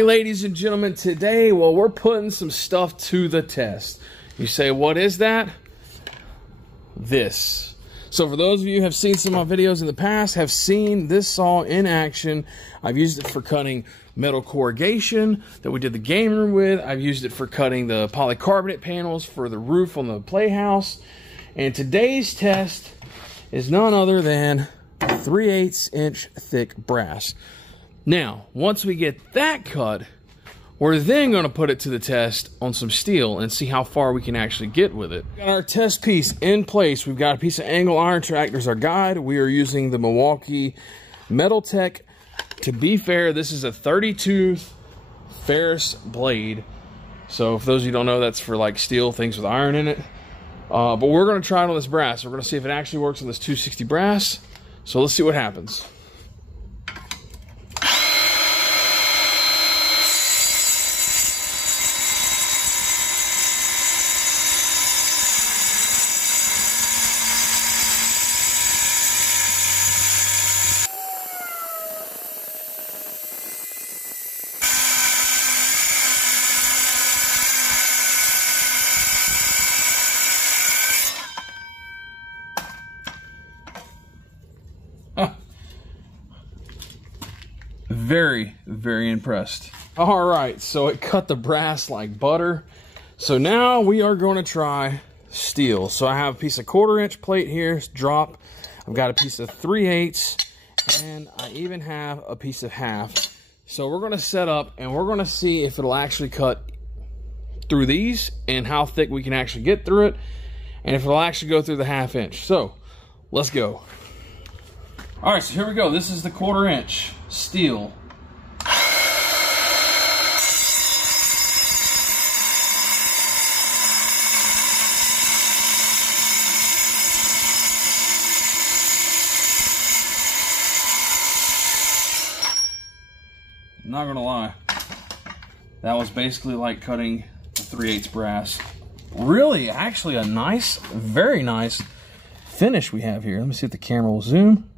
Hey, ladies and gentlemen, today, well, we're putting some stuff to the test. You say, what is that? This. So for those of you who have seen some of my videos in the past, have seen this saw in action. I've used it for cutting metal corrugation that we did the game room with. I've used it for cutting the polycarbonate panels for the roof on the playhouse. And today's test is none other than 3/8 inch thick brass. Now, once we get that cut, we're then going to put it to the test on some steel and see how far we can actually get with it. Got our test piece in place. We've got a piece of angle iron track. There's our guide. We are using the Milwaukee MetalTech. To be fair, this is a 30-tooth ferrous blade. So for those of you who don't know, that's for like steel things with iron in it. But we're going to try it on this brass. We're going to see if it actually works on this 260 brass. So let's see what happens. Very, very impressed. All right, so it cut the brass like butter. So now we are going to try steel. So I have a piece of 1/4 inch plate here, drop. I've got a piece of 3/8, and I even have a piece of 1/2. So we're going to set up and we're going to see if it'll actually cut through these and how thick we can actually get through it, and if it'll actually go through the 1/2 inch. So let's go. All right, so here we go. This is the 1/4 inch steel. I'm not gonna lie, that was basically like cutting the 3/8 brass. Really, actually a nice, very nice finish we have here. Let me see if the camera will zoom.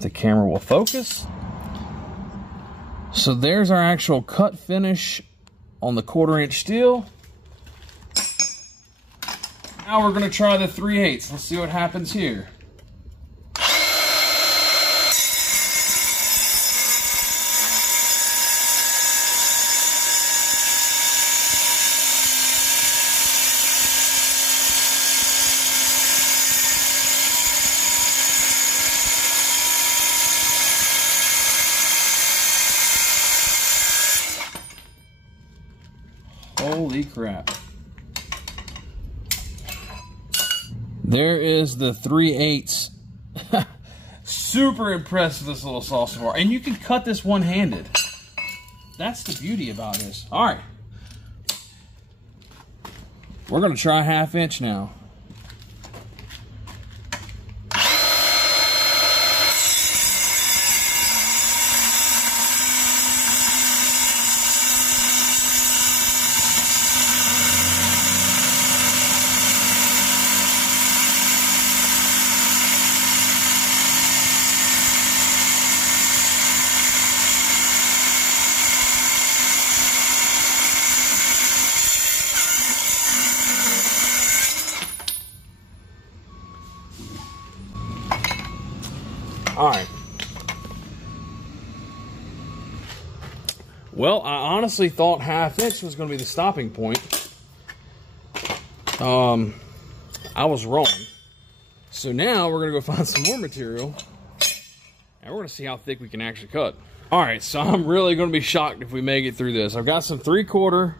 The camera will focus. So there's our actual cut finish on the 1/4 inch steel. Now we're gonna try the 3/8. Let's see what happens here. Holy crap. There is the 3/8. Super impressed with this little saw so far. And you can cut this one-handed. That's the beauty about this. All right. We're going to try 1/2 inch now. All right. Well, I honestly thought 1/2 inch was going to be the stopping point. I was wrong. So now we're going to go find some more material, and we're going to see how thick we can actually cut. All right, so I'm really going to be shocked if we make it through this. I've got some 3/4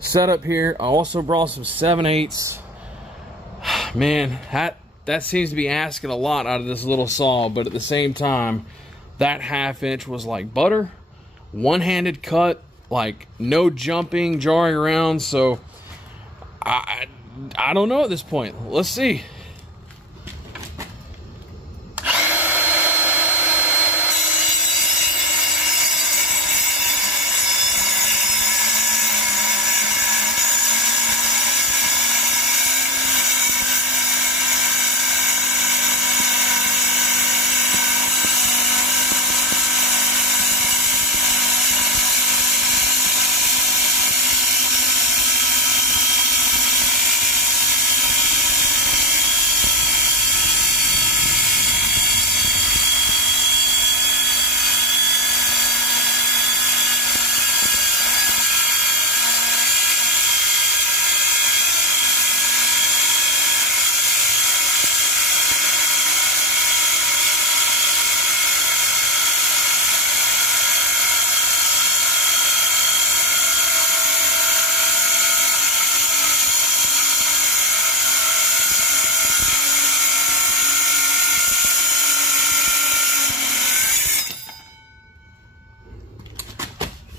set up here. I also brought some 7/8. Man, that seems to be asking a lot out of this little saw, but at the same time, that 1/2 inch was like butter. One-handed cut, like no jumping, jarring around. So I don't know at this point. Let's see.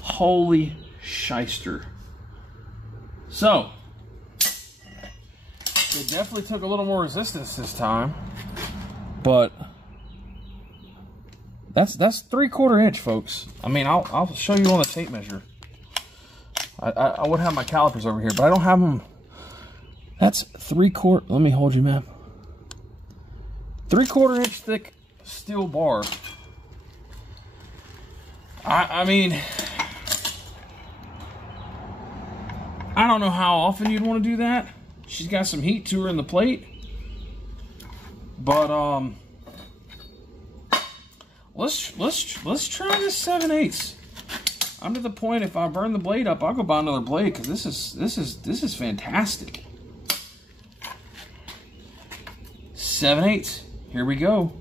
Holy shyster. So, it definitely took a little more resistance this time, but that's 3/4 inch, folks. I mean, I'll show you on the tape measure. I would have my calipers over here, but I don't have them. That's 3/4. Let me hold you, man. 3/4 inch thick steel bar. I mean, I don't know how often you'd want to do that. She's got some heat to her in the plate, but let's try this 7/8. I'm to the point, if I burn the blade up, I'll go buy another blade, because this is fantastic. 7/8. Here we go.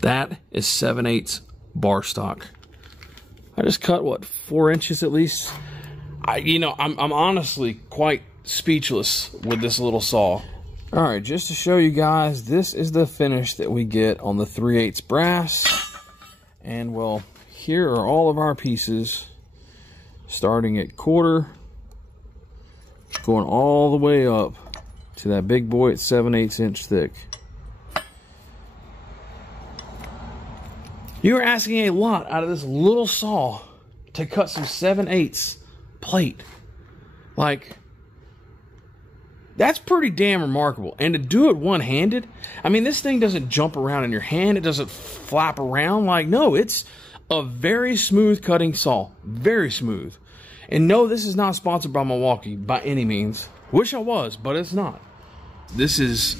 That is 7/8 bar stock. I just cut, what, 4 inches at least? I'm honestly quite speechless with this little saw. All right, just to show you guys, this is the finish that we get on the 3/8 brass. And well, here are all of our pieces, starting at 1/4, going all the way up to that big boy at 7/8 inch thick. You are asking a lot out of this little saw to cut some 7/8 plate. Like, that's pretty damn remarkable. And to do it one-handed, I mean, this thing doesn't jump around in your hand. It doesn't flap around. Like, no, it's a very smooth cutting saw. Very smooth. And no, this is not sponsored by Milwaukee by any means. Wish I was, but it's not. This is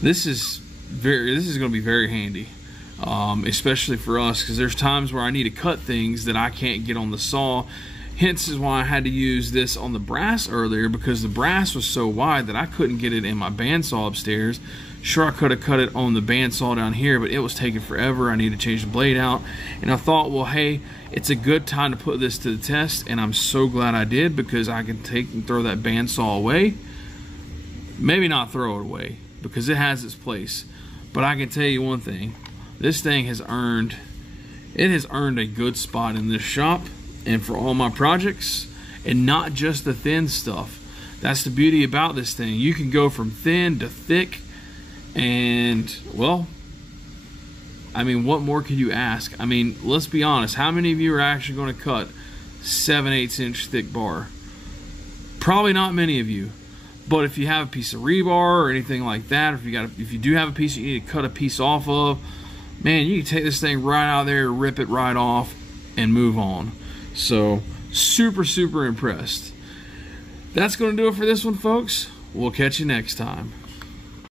going to be very handy. Especially for us, because there's times where I need to cut things that I can't get on the saw. Hence is why I had to use this on the brass earlier, because the brass was so wide that I couldn't get it in my bandsaw upstairs. Sure, I could have cut it on the bandsaw down here, but it was taking forever. I needed to change the blade out, and I thought, well, hey, it's a good time to put this to the test, and I'm so glad I did, because I can take and throw that bandsaw away. Maybe not throw it away, because it has its place, but I can tell you one thing. This thing has earned a good spot in this shop and for all my projects, and not just the thin stuff. That's the beauty about this thing. You can go from thin to thick, and well, I mean, what more could you ask? I mean, let's be honest. How many of you are actually going to cut 7/8 inch thick bar? Probably not many of you. But if you have a piece of rebar or anything like that, or if you do have a piece you need to cut a piece off of, man, you can take this thing right out there, rip it right off, and move on. So, super, super impressed. That's going to do it for this one, folks. We'll catch you next time.